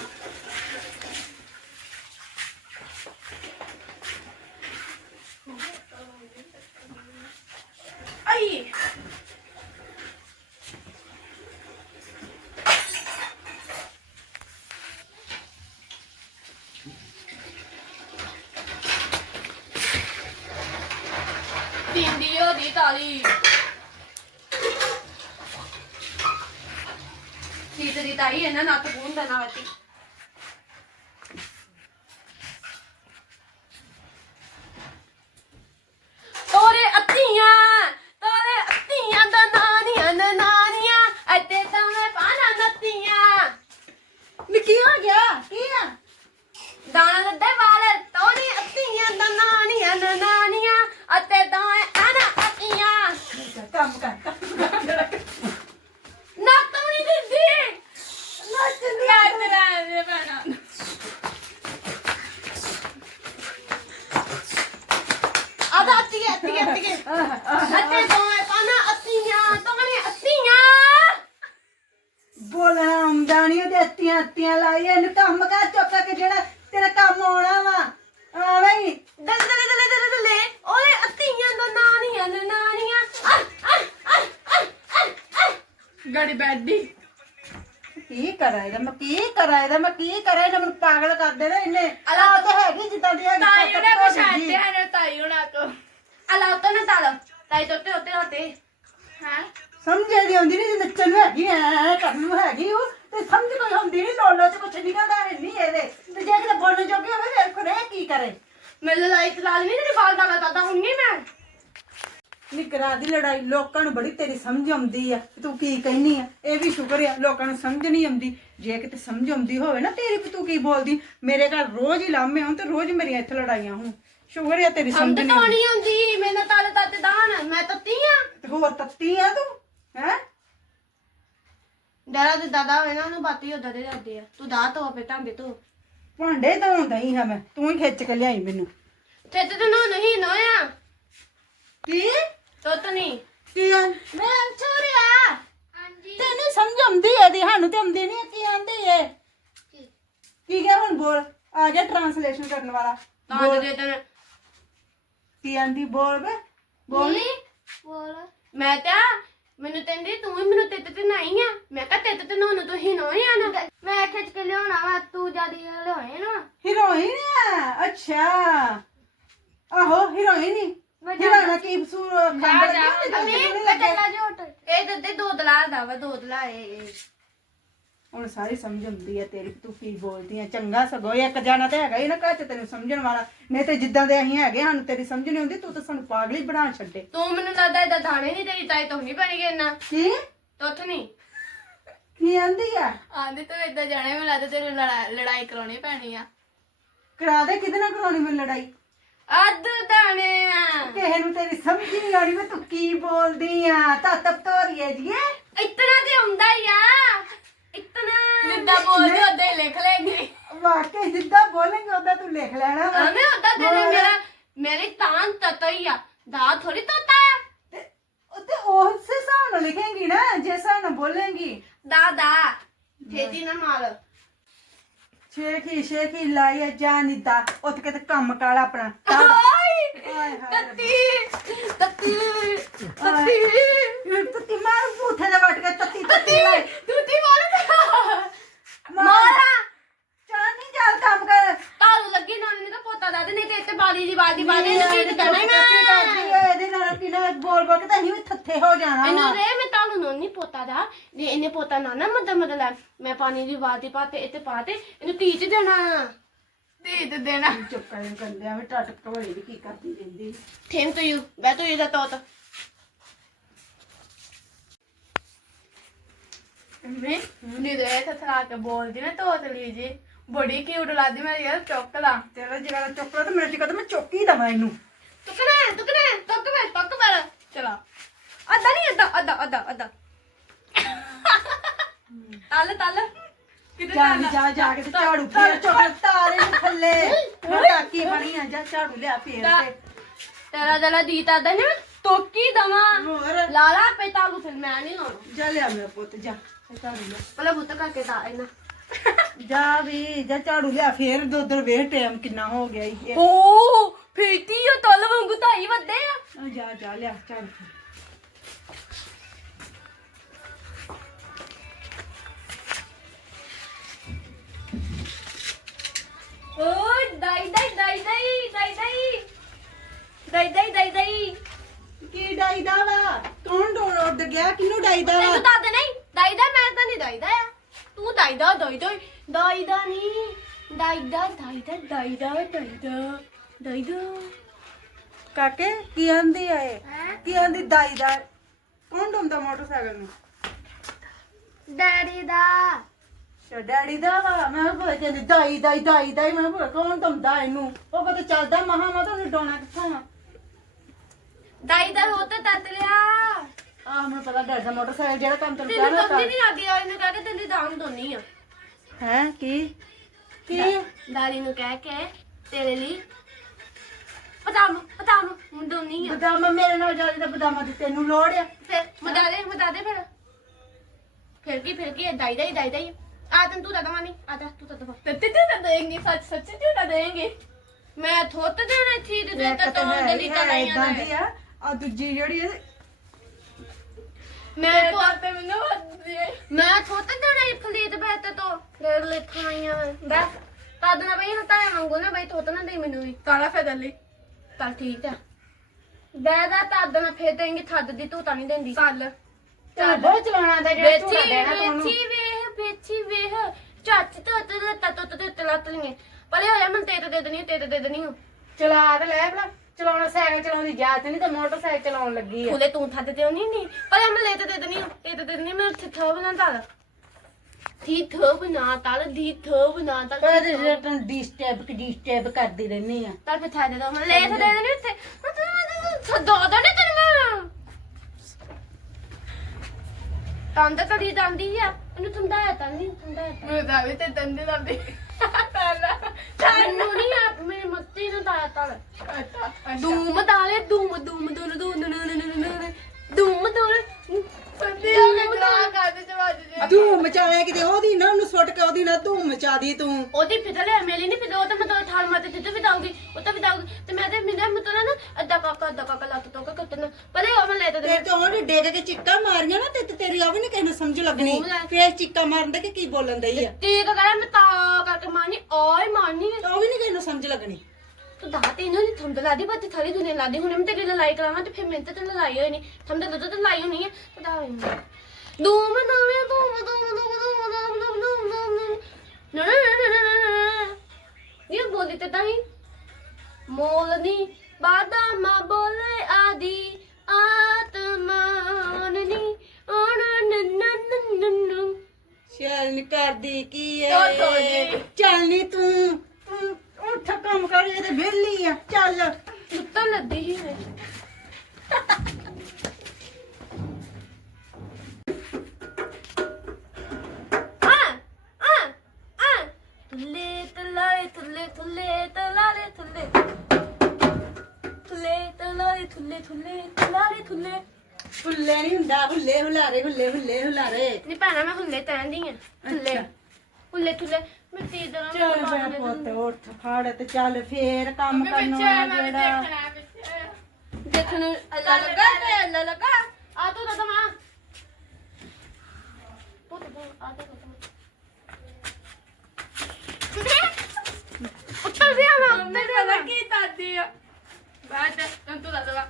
B: ਆਈ ਪਿੰਡੀ ਉਹਦੀ ਤਾਲੀ ਸੀਤ ਦੀ ਤਾਈ ਇਹਨਾਂ ਨੱਕ ਪੂੰਦ ਨਾ ਵਤੀ ਤੋਰੇ ਅੱਤੀਆਂ ਤੋਰੇ ਅੱਤੀਆਂ ਦਾ ਨਾਨੀਆਂ ਦਾ ਨਾਨੀਆਂ ਅਤੇ ਤਾਂ ਮੈਂ ਪਾਣਾ ਨੱਤੀਆਂ
A: ਨਿੱਕੀ ਹੋ ਗਿਆ ਕੀ ਆ
B: ਦਾਣਾ ਲੱਦੇ ਵਾਲੇ ਤੋਰੀ ਅੱਤੀਆਂ ਦਾ ਨਾਨੀਆਂ ਦਾ ਨਾਨੀਆਂ ਅਤੇ ਤਾਂ ਆਣਾ ਅੱਤੀਆਂ
A: ਕੰਮ ਕਰ ਕੰਮ ਕਰ
B: ਨਾ ਤੂੰ ਨਹੀਂ ਦਿੰਦੀ ਨੱਚਦੀ ਆ ਤੇਰਾ ਦੇ ਬਣਾ ਆਦਾ ਅੱਤੀ ਅੱਤੀ ਅੱਤੀ ਅਤੇ ਦੋਵੇਂ ਪਾਣਾ ਅੱਤੀਆਂ ਤੋਣੇ ਅੱਤੀਆਂ
A: ਬੋਲਣਾ ਆਮਦਾਨੀ ਉਹਦੇ ਅੱਤੀਆਂ ਅੱਤੀਆਂ ਲਾਈ ਇਹਨੂੰ ਕੰਮ ਕਰ ਚੁੱਕ ਕੇ ਜਿਹੜਾ ਤੇਰਾ ਕੰਮ ਆਉਣਾ ਵਾ ਆਵੇਂ ਹੀ
B: ਦਲ ਦਲ ਦਲ ਦਲ ਦਲ ਓਏ ਅੱਤੀਆਂ ਦਾ ਨਾਨੀਆਂ ਦਾ ਨਾਨੀਆਂ ਗੜੀ ਬੈਡੀ
A: ਕੀ ਕਰਾਂ ਇਹਦਾ ਮੈਂ ਕੀ ਕਰਾਂ ਇਹਦਾ ਮੈਂ ਕੀ ਕਰਾਂ? ਇਹਨੇ ਮੈਨੂੰ ਪਾਗਲ ਕਰ ਦੇਣਾ ਇਹਨੇ
B: ਅਲਾ
A: ਤਾਂ ਹੈਗੀ ਜਿੱਦਾਂ ਦੀ ਹੈਗੀ
B: ਤਾਈ ਉਹਨੇ
A: ਖਤਮ ਹੋ
B: ਪਛਾਣ
A: ਗਈ।
B: ਲਿਆ ਨੇ ਤਾਈ ਉਹਨਾਂ ਕੋ ਅਲਾ ਉਤੋਂ ਨਾ ਤਾਲ। ਤਾਈ ਤੋਤੇ ਉੱਤੇ ਹੋਤੇ ਹਾਂ?
A: ਸਮਝ ਇਹਦੀ ਆਉਂਦੀ ਨਹੀਂ ਨੱਚਣ ਨੂੰ ਹੈਗੀ ਐ ਕਰਨ ਨੂੰ ਹੈਗੀ ਉਹ ਤੇ ਸਮਝ ਕੋਈ ਹੁੰਦੀ ਨਹੀਂ ਲੋਲੋ ਚ ਕੁਛ ਨਿਕਲਦਾ ਹੈ ਨਹੀਂ ਇਹਦੇ। ਤੇ ਜੇ ਕਿਤੇ ਬੋਲਣ ਜੋਗੇ ਹੋਵੇ ਫਿਰ ਖਰੇ ਕੀ ਕਰੇ?
B: ਮੈਨੂੰ ਲਾਈ ਤਲਾ ਨਹੀਂ ਤੇਰੀ ਬਾਲ ਕਰਦਾ ਹੁਣ ਨਹੀਂ ਮੈਂ।
A: ਨਿਕਰਾ ਦੀ ਲੜਾਈ ਲੋਕਾਂ ਨੂੰ ਬੜੀ ਤੇਰੀ ਸਮਝ ਆਉਂਦੀ ਆ ਕਿ ਤੂੰ ਕੀ ਕਹਿਨੀ ਆ। ਇਹ ਵੀ ਸ਼ੁਕਰ ਆ ਲੋਕਾਂ ਨੂੰ ਸਮਝ ਨਹੀਂ ਆਉਂਦੀ। ਜੇ ਕਿਤੇ ਸਮਝ ਆਉਂਦੀ ਹੋਵੇ ਨਾ ਤੇਰੀ ਵੀ ਤੂੰ ਕੀ ਬੋਲਦੀ? ਮੇਰੇ ਘਰ ਰੋਜ਼ ਹੀ ਲਾਮੇ ਹੋਣ ਤੇ ਰੋਜ਼ ਮੇਰੀਆਂ ਇੱਥੇ ਲੜਾਈਆਂ ਹੋਣ। ਸ਼ੁਕਰ ਆ ਤੇਰੀ ਸਮਝ ਨਹੀਂ
B: ਤਾਂ
A: ਆਉਂਦੀ।
B: ਨਹੀਂ ਆਉਂਦੀ ਮੈਨੂੰ ਤਾਲੇ ਤਾਤੇ ਦਾਨ ਮੈਂ ਤੱਤੀ ਆ।
A: ਤੇ ਹੋਰ ਤੱਤੀ ਆ ਤੂੰ ਹੈ?
B: ਡਰਾ ਦੇ ਦਾਦਾ ਹੋਵੇ ਨਾ ਉਹਨੂੰ ਬਾਤੀ ਉਦਾਂ ਦੇ ਜਾਂਦੇ ਆ। ਤੂੰ ਦਾ ਤੋ ਆਪੇ ਟਾਂਗੇ ਤੂੰ
A: ਭਾਂਡੇ ਧੋਂਦਾ ਹੀ ਹਾਂ ਮੈਂ ਤੂੰ ਹੀ ਖਿੱਚ ਕੇ ਲਿਆਈ ਮੈਨੂੰ।
B: ਤੇ ਤੇ ਨਾ ਨਹੀਂ ਨੋਇਆ
A: ਕੀ?
B: ਤੋਤ ਨਹੀਂ
A: ਕੀ ਆਂ ਮੈਂ ਛੋਰਿਆ
C: ਹਾਂਜੀ।
A: ਤੈਨੂੰ ਸਮਝ ਆਉਂਦੀ ਐ ਦੀ ਸਾਨੂੰ ਤੇ ਆਉਂਦੀ ਨਹੀਂ ਕੀ ਆਂਦੀ ਐ ਕੀ? ਕਿਹਾ ਹੁਣ ਬੋਲ? ਆ ਜਾ ਟ੍ਰਾਂਸਲੇਸ਼ਨ ਕਰਨ ਵਾਲਾ।
B: ਤਾਂ ਦੇ ਤੈਨੂੰ
A: ਕੀ ਆਂਦੀ? ਬੋਲ ਵੇ। ਬੋਲ।
C: ਬੋਲ।
B: ਮੈਂ ਤਾਂ ਮੈਨੂੰ ਕਹਿੰਦੀ ਤੂੰ ਵੀ ਮੈਨੂੰ ਤਿੱਤ ਤੇ ਨਹੀਂ ਆ। ਮੈਂ ਕਿਹਾ ਤਿੱਤ ਤੇ ਨੂੰ ਤੁਸੀਂ ਨੋ ਆ ਨਾ।
C: ਮੈਂ ਖਿੱਚ ਕੇ ਲਿਆਉਣਾ ਵਾ ਤੂੰ ਜਿਆਦੀ ਲਿਆਏ ਨਾ।
A: ਹੀਰੋਇਨ ਆ? ਅੱਛਾ। ਆਹੋ ਹੀਰੋਇਨ ਹੀ
C: ਮੈਂ
A: ਹੀਰੋਇਨ ਕੀ ਸੂਰ ਖੰਡ
C: ਅਮੀ ਮੈਂ ਚੱਲਾ ਜੇ ਹੋਟਲ।
B: ਇਹ ਦੱਦੇ ਦੋ ਦਲਾ ਦਾ ਵਾ ਦੋ ਦਲਾ ਇਹ
A: ਹੁਣ ਸਾਰੀ ਸਮਝ ਆਉਂਦੀ ਐ ਤੇਰੀ ਤੂੰ ਕੀ ਬੋਲਦੀ ਐ ਚੰਗਾ ਸਗੋ ਇੱਕ ਜਾਣਾ ਤੇ ਹੈਗਾ ਹੀ ਨਾ ਘਰ ਚ ਤੈਨੂੰ ਸਮਝਣ ਵਾਲਾ। ਨਹੀਂ ਤੇ ਜਿੱਦਾਂ ਦੇ ਅਸੀਂ ਹੈਗੇ ਸਾਨੂੰ ਤੇਰੀ ਸਮਝ ਨਹੀਂ ਆਉਂਦੀ ਤੂੰ ਤਾਂ ਸਾਨੂੰ ਪਾਗਲ ਹੀ ਬਣਾ ਛੱਡੇ।
B: ਤੂੰ ਮੈਨੂੰ ਲੱਗਦਾ ਇਹਦਾ ਦਾਣੇ ਨਹੀਂ ਤੇਰੀ ਤਾਈ ਤੋਂ ਨਹੀਂ ਬਣੀ ਗਈ ਨਾ
A: ਕੀ
B: ਤੁੱਥ ਨਹੀਂ।
A: ਕੀ ਆਂਦੀ ਆ?
B: ਆਂਦੀ ਤੂੰ ਇਦਾਂ ਜਾਣੇ ਮੈਨੂੰ ਲੱਗਦਾ ਤੇਰੀ ਲੜਾਈ ਕਰਾਉਣੀ ਪੈਣੀ ਆ।
A: ਕਰਾ ਦੇ ਕਿਹਦੇ ਨਾਲ ਕਰਾਉਣੀ ਮੈਂ ਲੜਾਈ?
B: ਅੱਧ ਦਾਣੇ ਆ।
A: ਕਿਸੇ ਨੂੰ ਤੇਰੀ ਸਮਝ ਹੀ ਨਹੀਂ ਆਉਣੀ ਮੈਂ ਤੂੰ ਕੀ ਬੋਲਦੀ ਆ। ਤਾਂ ਤਬ ਤੋਰੀਏ ਜੀਏ।
B: ਇਤਨਾ ਤੇ ਹੁੰਦਾ ਹੀ ਆ। ਇਤਨਾ। ਜਿੱਦਾਂ ਬੋਲਦੇ ਉਹਦੇ ਲਿਖ ਲੈਂਗੇ।
A: ਵਾਕਈ ਜਿੱਦਾਂ ਬੋਲੇਂਗੇ ਉਦਾਂ ਤੂੰ ਲਿਖ ਲੈਣਾ ਵਾ।
B: ਅਮੇ ਉਹਦਾ ਤੇਰੇ
A: ਹੋਰ?
B: ਮੇਰਾ ਮੇਰੀ ਤਾਂ ਤਤ ਹੀ ਆ। ਦਾ ਥੋੜੀ ਤੋਤਾ ਆ।
A: ਤੇ ਉਹ ਤੇ ਉਸ ਹਿਸਾਬ ਨਾਲ ਲਿਖੇਂਗੀ ਨਾ ਜਿਸ ਹਿਸਾਬ ਨਾਲ ਬੋਲੇਂਗੀ।
B: ਦਾ ਦਾ। ਛੇਤੀ ਨਾ ਮਾਰ।
A: ਸ਼ੇਖੀ ਸ਼ੇਖੀ ਲਾਈ ਜਾਨੀ ਦਾ ਉੱਠ ਕੇ ਤੇ ਕੰਮ ਕਰ ਆਪਣਾ। ਹਾਏ ਹਾਏ
B: ਤੱਤੀ ਤੱਤੀ ਤੱਤੀ।
A: ਇਹ ਤੱਤੀ ਮਾਰ ਬੂਥੇ ਦੇ ਵਟ ਕੇ ਤੱਤੀ ਤੱਤੀ ਲਾਈ।
B: ਤੂਤੀ ਮਾਰ।
A: ਮਾਰ।
B: ਮਾਰਾ।
A: ਚੱਲ ਨਹੀਂ ਚੱਲ ਕੰਮ
B: ਲੱਗੀ ਨਾ ਨਹੀਂ ਤਾਂ ਪੋਤਾ ਦਾ ਨਹੀਂ ਤੇ ਇੱਥੇ ਬਾਦੀ ਦੀ ਬਾਦੀ ਬਾਦੀ ਨੂੰ ਕੀ ਕਰਨਾ ਹੀ ਮੈਂ
A: ਇਹਦੇ ਨਾਲ ਕਿਨਾਂ ਬੋਲ ਬੋਲ ਕੇ ਤਾਂ ਅਸੀਂ ਵੀ ਥੱਥੇ ਹੋ ਜਾਣਾ
B: ਇਹਨੂੰ
A: ਵਾ।
B: ਰੇ ਮੈਂ ਤਾਰੂ ਨੂੰ ਨਹੀਂ ਪੋਤਾ ਦਾ। ਜੇ ਇਹਨੇ ਪੋਤਾ ਨਾ ਨਾ ਮਦਦ ਮਦਦ ਲੈ ਮੈਂ ਪਾਣੀ ਦੀ ਬਾਦੀ ਪਾਤੇ ਇੱਥੇ ਪਾਤੇ ਇਹਨੂੰ ਤੀਚ ਦੇਣਾ। ਤੀਚ ਦੇਣਾ।
A: ਚੁੱਪ ਕਰਨ ਕੰਦੇ ਐਵੇਂ ਟੱਟ ਘੋੜੀ ਵੀ ਕੀ ਕਰਦੀ ਰਹਿੰਦੀ?
B: ਥੇਮ ਟੂ ਯੂ ਬੈ ਤੂੰ ਇਹਦਾ ਤੋਤ। ਮੈਂ ਨੀ ਦੇ ਤੇ ਥਰਾ ਕੇ ਬੋਲਦੀ ਨਾ ਤੋਤ ਲਈ ਜੀ। ਬੜੀ ਕਿਊਟ ਲੱਗਦੀ ਮੈਂ ਯਾਰ ਚੌਕਲਾ
A: ਤੇਰਾ ਜਿਹੜਾ ਚੁੱਪ ਤੇ ਮੇਰੇ ਕਹਦਾ ਮੈਂ ਚੁੱਕੀ ਦਵਾਂ ਇਹਨੂੰ।
B: ਤੁਕਨੇ ਤੁਕਨੇ ਤੁਕ ਮੈਂ ਤੁਕ ਮੈਂ ਚਲਾ। ਅੱਧਾ ਨਹੀਂ ਅੱਧਾ ਅੱਧਾ ਅੱਧਾ ਅੱਧਾ। ਤਲ ਤਲ। ਕਿਤੇ
A: ਜਾ ਜਾ ਜਾ ਕੇ ਤੇ ਝਾੜੂ ਫੇਰ ਚੁੱਕ ਤਾਰੇ ਨੂੰ ਥੱਲੇ। ਟਾਕੀ ਬਣੀ ਆ ਜਾ ਝਾੜੂ ਲਿਆ ਫੇਰ ਤੇ।
B: ਤੇਰਾ ਜਲਾ ਦੀਤਾ ਦਾ ਨਾ ਤੋਕੀ ਦਵਾ। ਲਾਲਾ ਪੇ ਤਾਲੂ ਫਿਰ ਮੈਂ ਨਹੀਂ ਲਾਉਣਾ।
A: ਜਾ ਲਿਆ ਮੇਰਾ ਪੁੱਤ ਜਾ। ਝਾੜੂ ਲਿਆ
B: ਪਹਿਲਾਂ ਬੁੱਤ ਕਰਕੇ ਤਾਂ ਇਹਨਾਂ।
A: ਜਾ ਵੀ ਜਾ ਝਾੜੂ ਲਿਆ ਫੇਰ ਦੋ ਦਰ ਵੇਖ ਟਾਈਮ ਕਿੰਨਾ ਹੋ ਗਿਆ ਈ ਇਹ।
B: ਓ ਫੇਟੀ ਉਹ ਤਲ ਵਾਂਗੂ ਧਾਈ ਵੱਡੇ ਆ।
A: ਆ ਜਾ ਜਾ ਲਿਆ ਝਾੜੂ।
B: ਓ ਦਾਈ ਦਾਈ ਦਾਈ ਦਾਈ ਦਾਈ ਦਾਈ। ਦਾਈ ਦਾਈ ਦਾਈ ਦਾਈ।
A: ਕੀ ਡਾਈਦਾ ਵਾ? ਕੌਣ ਡੋੜ ਉੱਡ ਗਿਆ? ਕਿਹਨੂੰ ਡਾਈਦਾ ਵਾ?
B: ਤੈਨੂੰ ਦੱਸ ਨਹੀਂ ਦਾਈ ਦਾ ਮੈਂ ਤਾਂ ਨਹੀਂ ਦਾਈ ਦਾ ਆ। ਤੂੰ ਦਾਈ ਦਾ ਦਾਈ ਦਾ ਦਾਈ ਦਾ ਨਹੀਂ ਦਾਈ ਦਾ ਦਾਈ ਦਾ ਦਾਈ ਦਾ ਦਾਈ ਦਾ ਦਾਈ ਦਾ।
A: ਕਾਕੇ ਕੀ ਆਂਦੀ ਆ ਇਹ?
B: ਹੈਂ?
A: ਕੀ ਆਂਦੀ ਦਾਈ ਦਾ? ਕੌਣ ਡੋਂਦਾ ਮੋਟਰਸਾਈਕਲ ਨੂੰ?
C: ਡੈਡੀ ਦਾ।
A: ਅੱਛਾ ਡੈਡੀ ਦਾ ਵਾ। ਮੈਂ ਕਿਹਾ ਕਹਿੰਦੀ ਦਾਈ ਦਾਈ ਦਾਈ ਦਾਈ ਮੈਂ ਕਿਹਾ ਕੌਣ ਦਮਦਾ ਇਹਨੂੰ? ਉਹ ਕਦੇ ਚੱਲਦਾ ਮਹਾ ਮਾ ਤਾਂ ਉਹਨੇ ਡੋਣਾ ਕਿੱਥੋਂ ਆ?
B: ਦਾਈ ਦਾ ਹੋ ਤਾਂ ਤੱਤ ਲਿਆ।
A: ਆਹ ਮੈਨੂੰ ਪਤਾ ਡੈਡ ਦਾ ਮੋਟਰਸਾਈਕਲ ਜਿਹੜਾ ਕੰਮ ਤੈਨੂੰ
B: ਤੈਨੂੰ
A: ਕਹਿਣਾ
B: ਸਮਝ ਨਹੀਂ ਆਦੀ ਆ ਇਹਨੂੰ ਕਹਿ ਕੇ ਤੇਰੀ ਦਾਮ ਦੋਨੀ ਆ।
A: ਹੈ ਕੀ? ਕੀ?
B: ਦਾਦੀ ਨੂੰ ਕਹਿ ਕੇ ਤੇਰੇ ਲਈ ਪਤਾਮ ਪਤਾਮ ਦੋਨੀ ਆ।
A: ਬਦਾਮ ਮੇਰੇ ਨਾਲ ਜਾਂਦੀ ਤਾਂ ਬਦਾਮਾਂ ਦੀ ਤੈਨੂੰ ਲੋੜ ਆ।
B: ਫਿਰ ਮਦਾ ਦੇ ਮਦਾ ਦੇ ਫਿਰ। ਫਿਰ ਕੀ ਫਿਰ ਕੀ ਦਾਈ ਦਾਈ ਦਾਈ ਦਾਈ। ਆ ਤੈਨੂੰ ਤੂੰ ਦਵਾ ਨਹੀਂ ਆ ਜਾ ਤੂੰ ਤਾਂ ਦਵਾ। ਤੇ ਤੇ ਤੇ ਦੇਂਗੇ ਸੱਚ ਸੱਚ ਝੂਠਾ ਦੇਂਗੇ। ਮੈਂ ਥੋਤ ਦੇਣਾ ਥੀ ਤੇ ਤੇ
A: ਇੱਕ
B: ਤਾਂ
A: ਤਾਂ ਹੈ
B: ਦਲੀ ਤਾਂ ਨਹੀਂ
A: ਇਦਾਂ ਦੀ ਆ ਆ ਦੂਜੀ ਜਿਹੜੀ
B: ਮੈਂ ਤਾਂ ਤੇ ਮੈਨੂੰ ਮੈਂ ਥੋਤ ਦੇਣਾ ਇਹ ਫਲੀਤ ਬੈਤ ਤੋਂ। ਫਿਰ ਲਿਖਾਂ ਆਈਆਂ ਬਸ ਤਦ ਨਾ ਬਈ ਹਟਾਇਆ ਮੰਗੋ ਨਾ ਬਈ ਥੋਤ ਨਾ ਦੇ ਮੈਨੂੰ ਵੀ। ਕਾਲਾ ਫੇਰ ਲਈ। ਚੱਲ ਠੀਕ ਆ। ਬੈਦਾ ਤਦ ਨਾ ਫੇਰ ਦੇਂਗੇ ਥੱਦ ਦੀ ਤੂੰ ਤਾਂ ਨਹੀਂ ਦਿੰਦੀ। ਕੱਲ
A: ਚੱਲ। ਬਹੁਤ ਚਲਾਉਣਾ ਦਾ ਜਿਹੜਾ ਝੂੜਾ
B: ਵੇਚੀ
A: ਦੇਣਾ ਤੁਹਾਨੂੰ
B: ਵੇਚੀ ਵੇਹ ਵੇਚੀ ਵੇਹ ਚੱਚ ਤੇ ਉੱਤੇ ਲੱਤਾਂ ਤੋਂ ਤੇ ਉੱਤੇ ਲੱਤ ਲਈਏ ਪਰੇ ਹੋਇਆ ਮੈਂ ਤੇ ਤੇ ਦੇ ਦੇਣੀ ਤੇ ਤੇ ਦੇ ਦੇਣੀ
A: ਚਲਾ ਤੇ ਲੈ ਭਲਾ। ਚਲਾਉਣਾ ਸਾਈਕਲ ਚਲਾਉਣ ਦੀ ਇਜਾਜ਼ਤ ਨਹੀਂ ਤਾਂ ਮੋਟਰਸਾਈਕਲ ਚਲਾਉਣ ਲੱਗੀ ਆ।
B: ਖੁਲੇ ਤੂੰ ਥੱਦ ਤੇ ਨਹੀਂ ਨਹੀਂ? ਪਰੇ ਮੈਂ ਲੈ ਤੇ ਦੇ ਦੇਣੀ ਤੇ ਤੇ ਦੇ ਦੇਣੀ ਮੈਂ ਥੋ ਬਣਾ ਤਾਲ ਥੀ ਥੋ ਬਣਾ ਤਾਲ ਦੀ ਥੋ ਬਣਾ ਤਾਲ
A: ਪਰ ਇਹ ਜਿਹੜਾ ਤੈਨੂੰ ਡੀ ਸਟੈਪ ਕਿ ਡੀ ਸਟੈਪ ਕਰਦੀ ਰਹਿੰਦੀ ਆ।
B: ਤਾਲ ਪੇ ਥਾ ਦੇ ਦੋ ਮੈਂ ਲੈ ਤੇ ਦੇ ਦੇਣੀ ਉੱਥੇ। ਥੋ ਦੋ ਨਹੀਂ ਤੈਨੂੰ ਮੈਂ। ਤੰਦ ਕੜੀ ਜਾਂਦੀ ਆ ਇਹਨੂੰ ਥੰਦਾਇਆ ਤਾਂ ਨਹੀਂ ਥੰਦਾਇਆ
D: ਮੈਨੂੰ ਤਾਂ। ਵੀ ਤੇ ਦੰਦੇ ਦੰਦੇ
B: ਤੈਨੂੰ ਨਹੀਂ ਆ ਮੇਰੀ ਮੱਤੀ ਨੂੰ ਦਾਇਆ ਤਾਲ।
D: ਕੇ ਕਰਦੇ ਜਵਾਜ ਜੇ।
A: ਧੂਮ ਮਚਾਇਆ ਕਿਤੇ ਉਹਦੀ ਉਹਨੂੰ ਸੁੱਟ ਕੇ ਉਹਦੀ ਨਾ ਧੂਮ ਮਚਾ ਦੀ ਤੂੰ।
B: ਉਹਦੀ ਫਿਦਲ ਹੈ ਮੇਰੀ ਨਹੀਂ ਫਿਦਲ ਉਹ ਤਾਂ ਮੈਂ ਤਾਂ ਮਾਤੇ ਤੇ ਵੀ ਦਾਉਗੀ ਉਹ ਤਾਂ ਵੀ ਦਾਉਗੀ ਤੇ ਮੈਂ ਤੇ ਮੇਰਾ ਮਤਲਬ ਨਾ ਅੱਧਾ ਕਾਕਾ ਅੱਧਾ ਕਾਕਾ ਲੱਤ ਤੋਂ ਕਾ ਕੱਟਣਾ। ਪਰ ਇਹ ਉਹ ਮੈਂ ਲੈ ਤੇ
A: ਤੇ ਤੇ ਉਹਨੇ ਡੇਗ ਕੇ ਚਿੱਕਾ ਮਾਰੀਆਂ ਨਾ ਤੇ ਤੇ ਤੇਰੀ ਆ ਵੀ ਨਹੀਂ ਕਿਸੇ ਨੂੰ ਸਮਝ ਲੱਗਣੀ। ਫੇਰ ਚਿੱਕਾ ਮਾਰਨ ਦੇ ਕਿ ਕੀ ਬੋਲਣ ਦਈ ਆ?
B: ਤੀਕ ਕਰਾਂ ਮੈਂ ਤਾਂ ਮਾਨੀ ਓਏ ਮਾਨੀ
A: ਤੇ ਉਹ ਵੀ ਨਹੀਂ ਕਿਸੇ ਨੂੰ ਸਮਝ ਲੱਗਣੀ।
B: ਤੂੰ ਦਾ ਤੇ ਇਹਨੂੰ ਨਹੀਂ ਥੰਦ ਲਾਦੀ ਬੱਤੀ ਥਾਲੀ ਦੁਨੀਆ ਲਾਦੀ ਹੁਣ ਮੈਂ ਤੇਰੀ ਲੜਾਈ ਕਰਾਵਾਂ ਤੇ ਫਿਰ ਮੈਂ ਤੇ ਲੜਾਈ ਹੋਈ ਨਹੀਂ ਥੰਦ ਦੁੱਧ ਤੇ ਲਾਈ ਹੋਣੀ ਹੈ ਪਤਾ ਹੋਈ ਨਹੀਂ ਧੂਮ ਧੂਮ ਧੂਮ ਧੂਮ ਧੂਮ ਧੂਮ ਧੂਮ ਧੂਮ ਧੂਮ ਧੂਮ। ਨਾ ਨਾ ਨਾ ਨਾ ਨਾ ਨਾ ਇਹ ਬੋਲੀ ਤੇ ਤਾਂ ਹੀ। ਮੋਲਨੀ ਬਾਦਾਮਾ ਬੋਲੇ ਆਦੀ। ਆਤਮਾਨਨੀ
A: ਸ਼ੇਰ ਨੀ ਕਰਦੀ ਕੀ ਏ?
D: ਟੋਟੋ ਜੀ।
A: ਚੱਲ ਨੀ ਤੂੰ ਉੱਠ ਕੰਮ ਕਰ ਇਹ ਤੇ ਵਿਹਲੀ ਆ। ਚੱਲ।
B: ਸੁੱਤਣ ਲੱਦੀ ਹੀ ਮੈਂ। ਆ, ਆ, ਆ। ਤੁੱਲੇ ਤਲਾਰੇ ਤੁੱਲੇ ਤੁੱਲੇ ਤਲਾਰੇ
A: ਤੁੱਲੇ ਤੁੱਲੇ ਤਲਾਰੇ ਤੁੱਲੇ ਤੁੱਲੇ ਤਲਾਰੇ ਤੁੱਲੇ ਫੁੱਲੇ ਨਹੀਂ ਹੁੰਦਾ ਹੁੱਲੇ ਹੁਲਾਰੇ ਹੁੱਲੇ ਹੁੱਲੇ
B: ਮੈਂ ਹੁੱਲੇ ਤੈਂਦੀ ਆ ਥੁੱਲੇ। ਹੁੱਲੇ ਥੁੱਲੇ। ਮੈਂ ਤੇ ਇਧਰ
A: ਚੱਲ ਮੇਰਾ ਪੁੱਤ ਉੱਠ ਖੜ ਤੇ ਚੱਲ ਫੇਰ ਕੰਮ ਕਰਨਾ ਜਿਹੜਾ।
B: ਦੇਖਣ ਨੂੰ ਅੱਲਾ ਲੱਗਾ ਤੇ ਅੱਲਾ ਲੱਗਾ। ਆ ਤੂੰ ਤਾਂ ਮਾਂ। ਪੁੱਤ ਪੁੱਤ ਆ ਤੂੰ ਤਾਂ ਉੱਤਰ ਵੀ ਆ ਮੈਂ ਮੇਰੇ ਨਾਲ ਕੀ ਤਾਦੀ ਆ? ਬਾਤ ਤੂੰ ਤੂੰ ਦੱਸ ਵਾ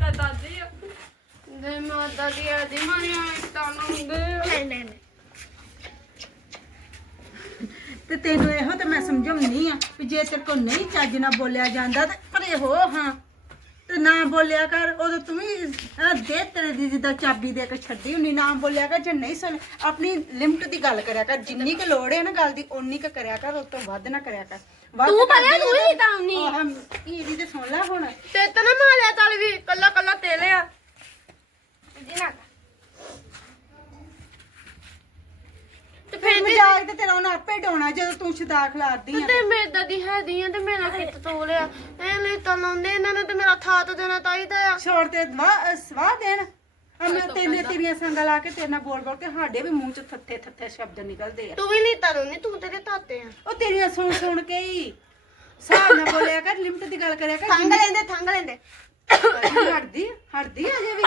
B: ਤਾਂ ਦਾਦੀ ਆ। ਤਾਂ
C: ਨਹੀਂ ਨਹੀਂ
A: ਤੈਨੂੰ ਇਹੋ ਤੇ ਮੈਂ ਸਮਝਾਉਣੀ ਆ ਵੀ ਜੇ ਤੇਰੇ ਕੋਲ ਨਹੀਂ ਚੱਜ ਨਾਲ ਬੋਲਿਆ ਜਾਂਦਾ ਤੇ ਪਰੇ ਹੋ ਹਾਂ ਤੇ ਨਾ ਬੋਲਿਆ ਕਰ ਉਦੋਂ ਤੂੰ ਵੀ ਆਹ ਦੇ ਤੇਰੇ ਦੀ ਜਿੱਦਾਂ ਚਾਬੀ ਦੇ ਕੇ ਛੱਡੀ ਹੁੰਨੀ ਨਾ ਬੋਲਿਆ ਕਰ ਜੇ ਨਹੀਂ ਸੁਣ ਆਪਣੀ ਲਿਮਟ ਦੀ ਗੱਲ ਕਰਿਆ ਕਰ ਜਿੰਨੀ ਕੁ ਲੋੜ ਹੈ ਨਾ ਗੱਲ ਦੀ ਓਨੀ ਕੁ ਕਰਿਆ ਕਰ ਉਸ ਤੋਂ ਵੱਧ ਨਾ ਕਰਿਆ ਕਰ। ਵੱਧ
B: ਤੂੰ ਭਰਿਆ,
A: ਕਰਦੀ
B: ਤੂੰ ਹੀ ਤਾਂ ਆਉਣੀ।
A: ਆਹ, ਇਹ ਵੀ ਤੇ ਸੁਣ ਲੈ ਹੁਣ।
B: ਤੇ ਤਾਂ ਨਾ ਮਾਰਿਆ ਚੱਲ ਵੀ ਕੱਲਾ ਕੱਲਾ ਤੇਲ ਆ। ਜੀ ਨਾ ਤੇ
A: ਫਿਰ ਮਜ਼ਾਕ ਤੇ ਤੇਰਾ ਉਹਨੇ ਆਪੇ ਡਾਉਣਾ ਜਦੋਂ ਤੂੰ ਛਦਾ ਖਲਾਰਦੀ ਆ।
B: ਤੇ ਮੇਰੇ ਦਾਦੀ ਹੈ ਦੀ ਆ ਤੇ ਮੇਰਾ ਕਿੱਤ ਤੋਲਿਆ? ਐ ਨਹੀਂ ਤਾਂ ਲਾਉਂਦੇ ਇਹਨਾਂ ਨੇ ਤੇ ਮੇਰਾ ਥਾਤ ਦੇਣਾ ਚਾਹੀਦਾ ਆ।
A: ਛੋੜ ਤੇ ਵਾ- ਸਵਾਹ ਦੇਣ। ਆ ਮੈਂ ਤੇਨੇ ਤੇਰੀਆਂ ਸੰਗਾਂ ਲਾ ਕੇ ਤੇਰੇ ਨਾਲ ਬੋਲ ਬੋਲ ਕੇ ਸਾਡੇ ਵੀ ਮੂੰਹ ਚ ਥੱਥੇ ਥੱਥੇ ਸ਼ਬਦ ਨਿਕਲਦੇ ਆ।
B: ਤੂੰ ਵੀ ਨਹੀਂ ਤਾਂ ਲਾਉਂਦੀ ਤੂੰ ਤੇਰੇ ਤਾਤੇ ਆ।
A: ਉਹ ਤੇਰੀਆਂ ਸੁਣ ਸੁਣ ਕੇ ਹੀ। ਹਿਸਾਬ ਨਾਲ ਬੋਲਿਆ ਕਰ ਲਿਮਟ ਦੀ ਗੱਲ ਕਰਿਆ ਕਰ
B: ਥੰਗ ਲੈਂਦੇ ਥੰਗ ਲੈਂਦੇ।
A: ਹਟਦੀ ਹਟਦੀ ਵੀ।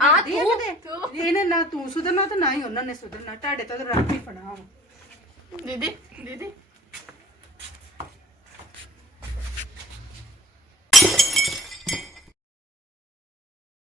B: ਆ
A: ਹਟਦੀ ਆ
B: ਤੂੰ।
A: ਕਿਤੇ? ਇਹਨੇ ਨਾ ਤੂੰ ਸੁਧਰਨਾ ਤੇ ਨਾ ਹੀ ਉਹਨਾਂ ਨੇ ਸੁਧਰਨਾ। ਤੁਹਾਡੇ ਤੋਂ ਤਾਂ ਰੱਬ ਹੀ ਫੜਾ ਵਾ।
D: ਦੀਦੀ ਦੀਦੀ।